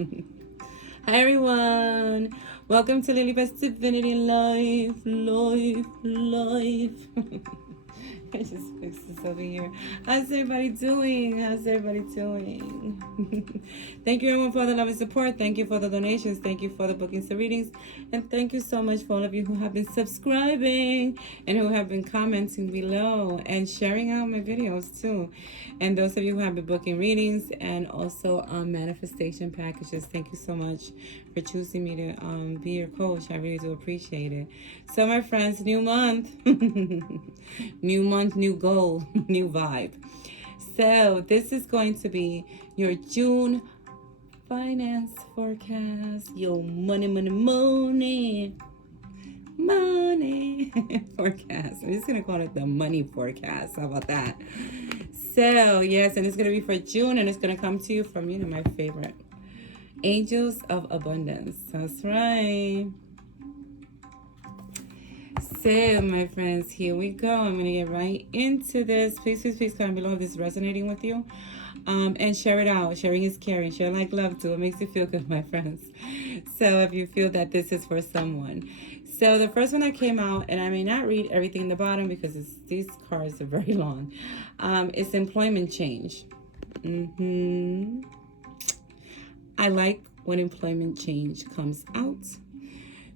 Hi everyone. Welcome to Lily Best Divinity Life. I just fixed this over here. How's everybody doing? Thank you everyone for the love and support. Thank you for the donations. Thank you for the bookings and readings. And thank you so much for all of you who have been subscribing and who have been commenting below and sharing out my videos too. And those of you who have been booking readings and also manifestation packages, thank you so much for choosing me to be your coach. I really do appreciate it. So my friends, new month. New month, new goal, new vibe. So this is going to be your June finance forecast. Your money forecast. I'm just going to call it the money forecast. How about that? So, yes, and it's going to be for June, and it's going to come to you from, my favorite, Angels of Abundance. That's right. So, my friends, here we go. I'm going to get right into this. Please comment below if this is resonating with you. And share it out. Sharing is caring. Share like love too. It makes you feel good, my friends. So if you feel that this is for someone. So the first one that came out, and I may not read everything in the bottom because these cards are very long. It's employment change. I like when employment change comes out.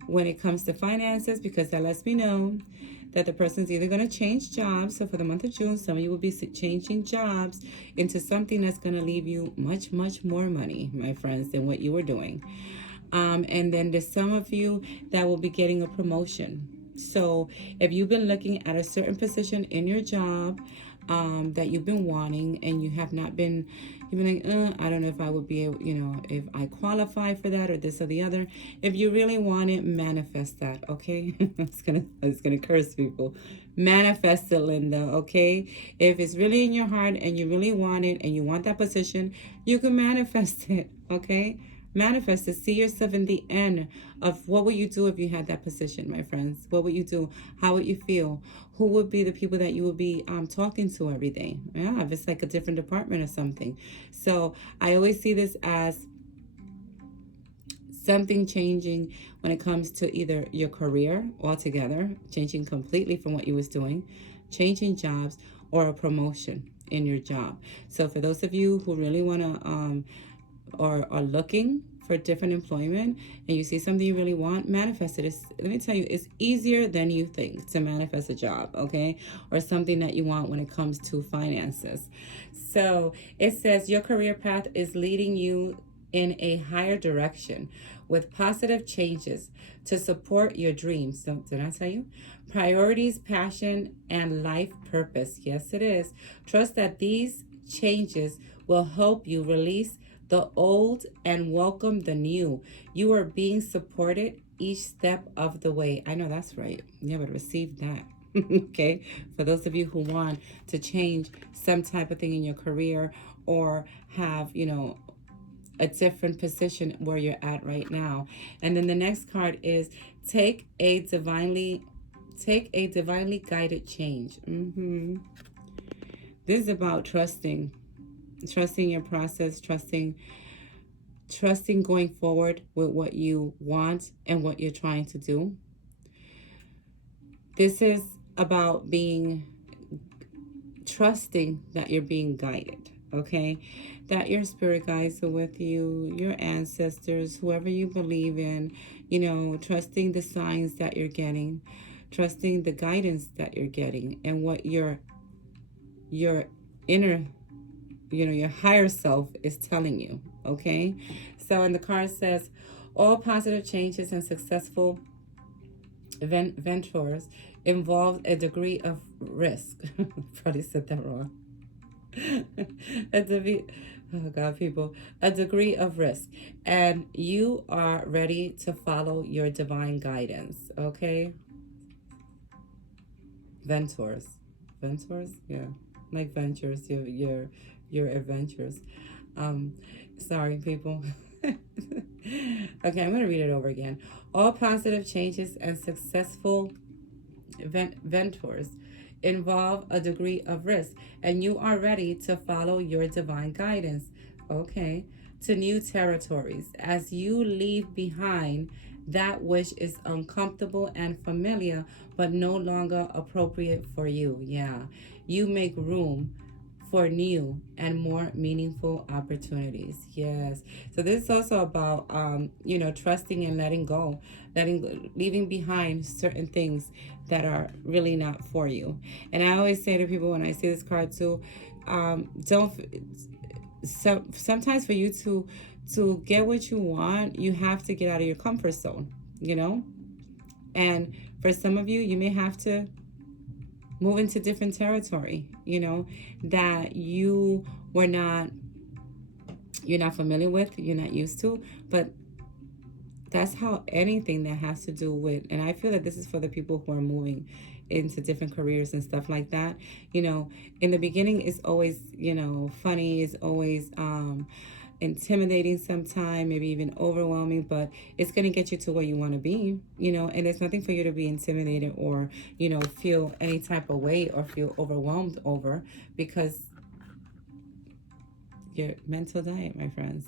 When it comes to finances, because that lets me know that the person's either going to change jobs. So for the month of June, some of you will be changing jobs into something that's going to leave you much, much more money, my friends, than what you were doing. And then there's some of you that will be getting a promotion. So if you've been looking at a certain position in your job that you've been wanting and you have not been, you've been like, I don't know if I would be able, if I qualify for that or this or the other. If you really want it, manifest that, okay? It's gonna curse people. Manifest it, Linda, okay? If it's really in your heart and you really want it and you want that position, you can manifest it, okay? Manifest it. See yourself in the end of what would you do if you had that position, my friends? What would you do? How would you feel? Who would be the people that you would be talking to every day? Yeah, if it's like a different department or something. So I always see this as something changing when it comes to either your career altogether, changing completely from what you was doing, changing jobs, or a promotion in your job. So for those of you who really want to or are looking for different employment and you see something you really want, manifest it. Let me tell you, it's easier than you think to manifest a job, okay? Or something that you want when it comes to finances. So it says your career path is leading you in a higher direction with positive changes to support your dreams. So, did I tell you? Priorities, passion, and life purpose. Yes, it is. Trust that these changes will help you release the old and welcome the new. You are being supported each step of the way. I know that's right. You have to receive that. Okay, for those of you who want to change some type of thing in your career or have, a different position where you're at right now. And then the next card is take a divinely guided change. This is about trusting your process, trusting going forward with what you want and what you're trying to do. This is about trusting that you're being guided, okay? That your spirit guides are with you, your ancestors, whoever you believe in, trusting the signs that you're getting, trusting the guidance that you're getting and what your inner, your higher self is telling you, okay? So, and the card says, all positive changes and successful ventures involve a degree of risk. Probably said that wrong. Oh God, people, a degree of risk, and you are ready to follow your divine guidance. Okay, ventures, yeah, like ventures, your adventures. Sorry, people. Okay, I'm gonna read it over again. All positive changes and successful ventures involve a degree of risk, and you are ready to follow your divine guidance. Okay, to new territories as you leave behind that which is uncomfortable and familiar but no longer appropriate for you. Yeah. You make room for new and more meaningful opportunities. Yes. So this is also about trusting and letting go, leaving behind certain things that are really not for you. And I always say to people when I see this card too, don't sometimes for you to get what you want, you have to get out of your comfort zone, you know? And for some of you, you may have to move into different territory, that were not you're not familiar with, you're not used to, but that's how anything that has to do with, and I feel that this is for the people who are moving into different careers and stuff like that. In the beginning it's always, funny, it's always intimidating sometimes, maybe even overwhelming, but it's going to get you to where you want to be, and there's nothing for you to be intimidated or, feel any type of way or feel overwhelmed over, because your mental diet, my friends.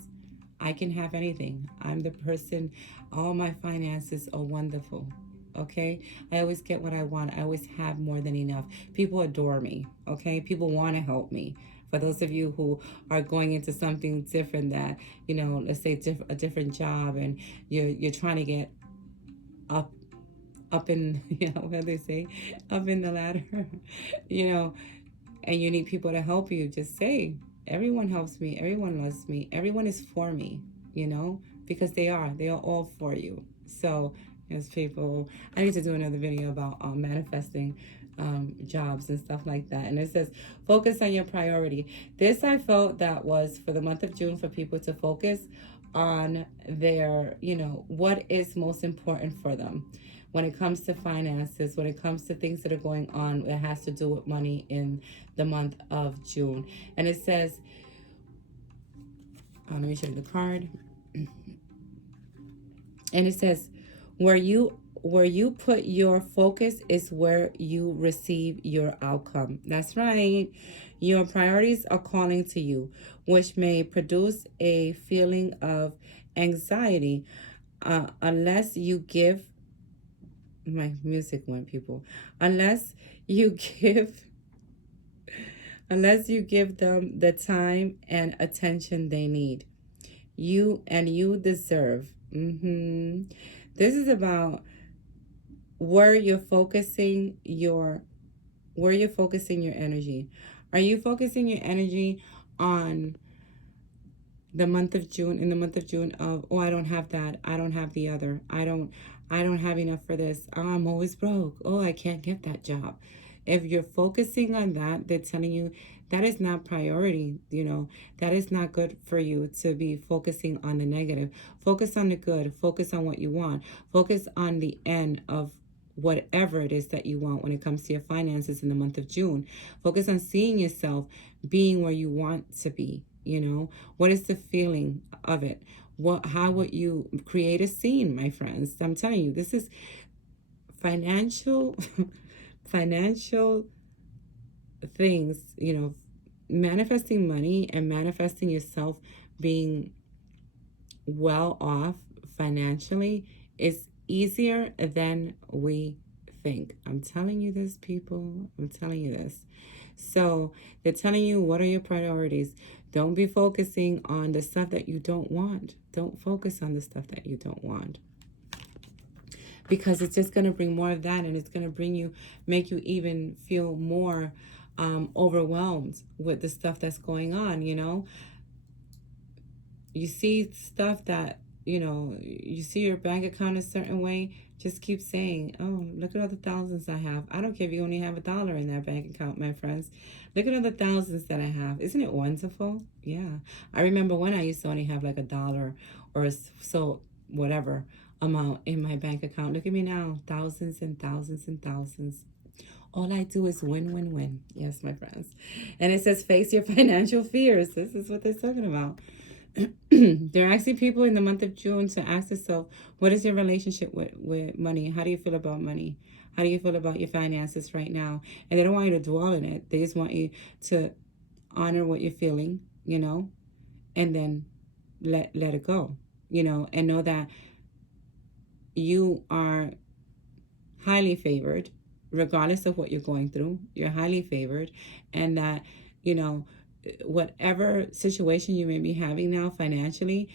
I can have anything. I'm the person, all my finances are wonderful. Okay? I always get what I want. I always have more than enough. People adore me. Okay? People want to help me. For those of you who are going into something different, that, let's say a different job, and you're trying to get up in, what do they say? Up in the ladder. you know, and you need people to help you, just say, everyone helps me, everyone loves me, everyone is for me, because they are all for you. So as people, I need to do another video about manifesting jobs and stuff like that. And it says, focus on your priority. This, I felt that was for the month of June, for people to focus on their, what is most important for them when it comes to finances, when it comes to things that are going on that has to do with money in the month of June. And it says, let me show you the card. And it says, where you put your focus is where you receive your outcome. That's right. Your priorities are calling to you, which may produce a feeling of anxiety unless you give, my music went, people, unless you give them the time and attention they need. You deserve. This is about where you're focusing your energy. Are you focusing your energy on the month of June, in the month of June, of, oh, I don't have that, I don't have the other, I don't have enough for this, oh, I'm always broke, oh, I can't get that job. If you're focusing on that, they're telling you that is not priority. That is not good for you to be focusing on the negative. Focus on the good. Focus on what you want. Focus on the end of whatever it is that you want when it comes to your finances in the month of June. Focus on seeing yourself being where you want to be. What is the feeling of it? How would you create a scene, my friends? I'm telling you, this is financial financial things, manifesting money and manifesting yourself being well off financially is easier than we think. I'm telling you this, people. I'm telling you this. So they're telling you, what are your priorities? Don't be focusing on the stuff that you don't want. Don't focus on the stuff that you don't want, because it's just going to bring more of that, and it's going to make you even feel more overwhelmed with the stuff that's going on. You see stuff that, you see your bank account a certain way, just keep saying, oh, look at all the thousands I have. I don't care if you only have $1 in that bank account, my friends. Look at all the thousands that I have. Isn't it wonderful? Yeah. I remember when I used to only have like $1 or so, whatever amount in my bank account. Look at me now, thousands and thousands and thousands. All I do is win, win, win. Yes, my friends. And it says, face your financial fears. This is what they're talking about. They're asking people in the month of June to ask themselves, what is your relationship with money? How do you feel about money? How do you feel about your finances right now? And they don't want you to dwell in it. They just want you to honor what you're feeling, and then let it go, and know that you are highly favored, regardless of what you're going through. You're highly favored, and that, you know, whatever situation you may be having now financially,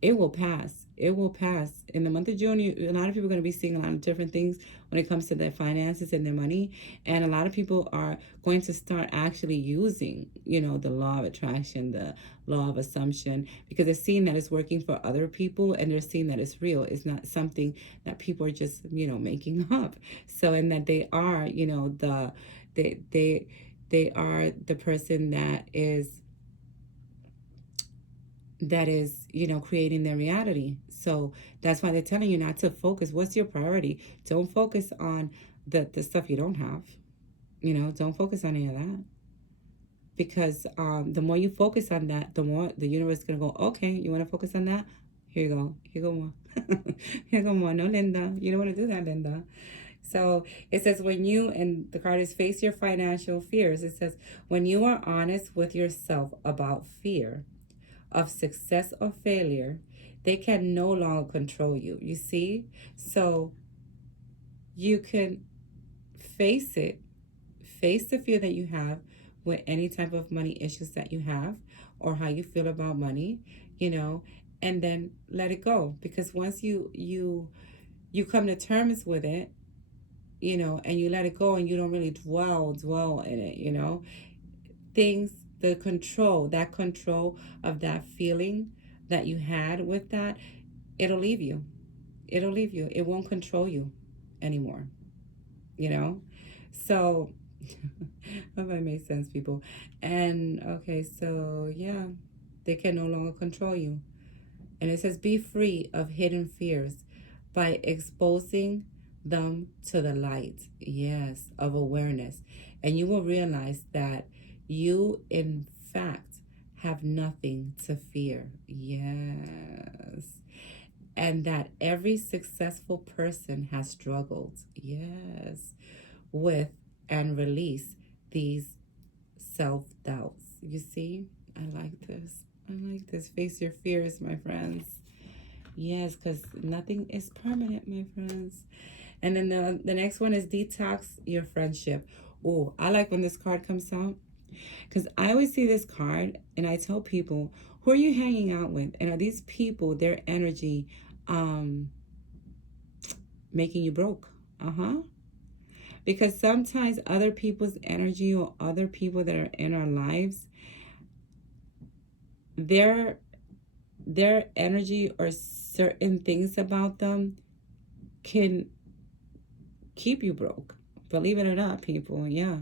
it will pass. It will pass. In the month of June, a lot of people are going to be seeing a lot of different things when it comes to their finances and their money. And a lot of people are going to start actually using, the law of attraction, the law of assumption, because they're seeing that it's working for other people and they're seeing that it's real. It's not something that people are just, making up. So, and that they are, they are the person that is creating their reality. So that's why they're telling you not to focus. What's your priority? Don't focus on the stuff you don't have. Don't focus on any of that, because the more you focus on that, the more the universe is going to go, okay, you want to focus on that, here you go, here you go more. Here you go more. No, Linda, you don't want to do that, Linda. So it says, when you, and the card is face your financial fears. It says, when you are honest with yourself about fear of success or failure, they can no longer control you. You see? So you can face it, face the fear that you have with any type of money issues that you have, or how you feel about money, and then let it go. Because once you come to terms with it, and you let it go and you don't really dwell in it, things, that control of that feeling that you had with that, it'll leave you. It'll leave you. It won't control you anymore, you know? So, hope that makes sense, people. And okay, so yeah, they can no longer control you. And it says, be free of hidden fears by exposing them to the light, yes, of awareness. And you will realize that you, in fact, have nothing to fear. Yes. And that every successful person has struggled, yes, with and release these self doubts. You see, I like this. I like this. Face your fears, my friends. Yes, because nothing is permanent, my friends. And then the next one is detox your friendship. Oh, I like when this card comes out, because I always see this card and I tell people, who are you hanging out with? And are these people, their energy, making you broke? Uh-huh. Because sometimes other people's energy, or other people that are in our lives, their energy or certain things about them can keep you broke. Believe it or not, people. Yeah.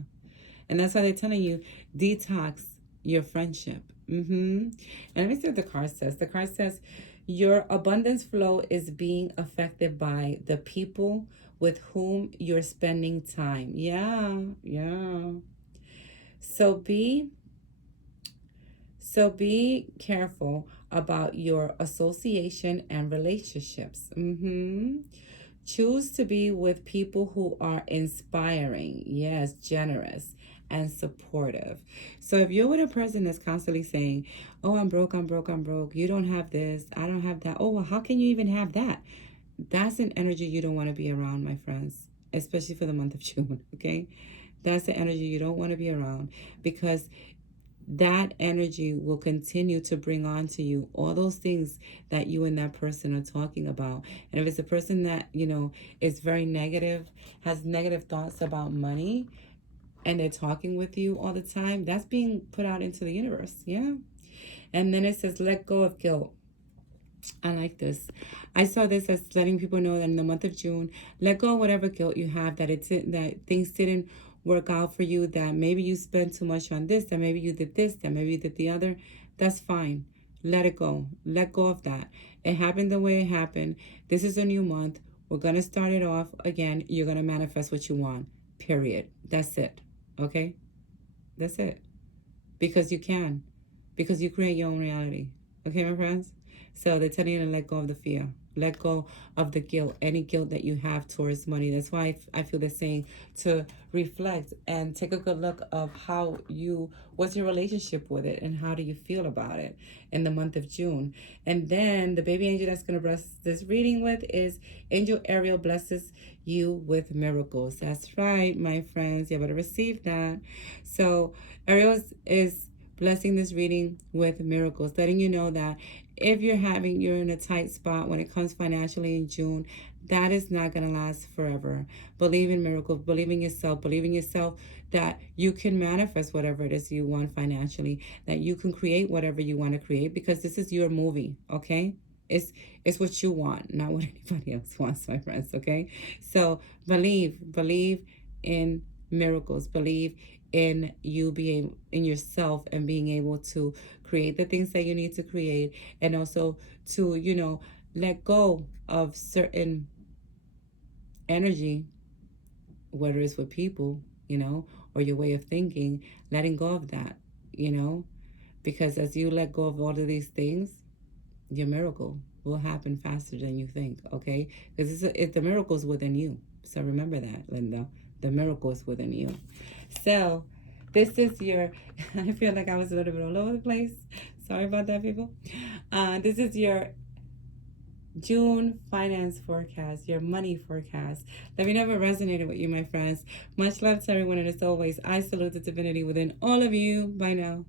And that's why they're telling you, detox your friendship. And let me see what the card says. The card says, your abundance flow is being affected by the people with whom you're spending time. Yeah, yeah. So be careful about your association and relationships. Choose to be with people who are inspiring, yes, generous, and supportive. So if you're with a person that's constantly saying, oh, I'm broke, I'm broke, I'm broke, you don't have this, I don't have that, oh, well, how can you even have that? That's an energy you don't want to be around, my friends, especially for the month of June, okay? That's the energy you don't want to be around, because that energy will continue to bring on to you all those things that you and that person are talking about. And if it's a person that, is very negative, has negative thoughts about money, and they're talking with you all the time, that's being put out into the universe. Yeah. And then it says, let go of guilt. I like this. I saw this as letting people know that in the month of June, let go of whatever guilt you have, that things didn't work out for you, that maybe you spent too much on this, that maybe you did this, that maybe you did the other. That's fine. Let it go. Let go of that. It happened the way it happened. This is a new month. We're going to start it off again. You're going to manifest what you want. Period. That's it. Okay? That's it. Because you can. Because you create your own reality. Okay, my friends? So they're telling you to let go of the fear. let go of the guilt, any guilt that you have towards money. That's why I feel the saying to reflect and take a good look of what's your relationship with it and how do you feel about it in the month of June. And then the baby angel that's going to bless this reading with is Angel Ariel blesses you with miracles. That's right, my friends. You better receive that. So Ariel is blessing this reading with miracles, letting you know that if you're in a tight spot when it comes financially in June, that is not going to last forever. Believe in miracles, believe in yourself that you can manifest whatever it is you want financially, that you can create whatever you want to create, because this is your movie, okay? It's what you want, not what anybody else wants, my friends, okay? So believe in miracles, believe in you being in yourself and being able to create the things that you need to create, and also to let go of certain energy, whether it's with people, or your way of thinking, letting go of that, because as you let go of all of these things, your miracle will happen faster than you think, okay? Because the miracle is within you. So remember that, Linda. The miracle is within you. So this is your, I feel like I was a little bit all over the place. Sorry about that, people. This is your June finance forecast, your money forecast. Let me know if it resonated with you, my friends. Much love to everyone, and as always, I salute the divinity within all of you. Bye now.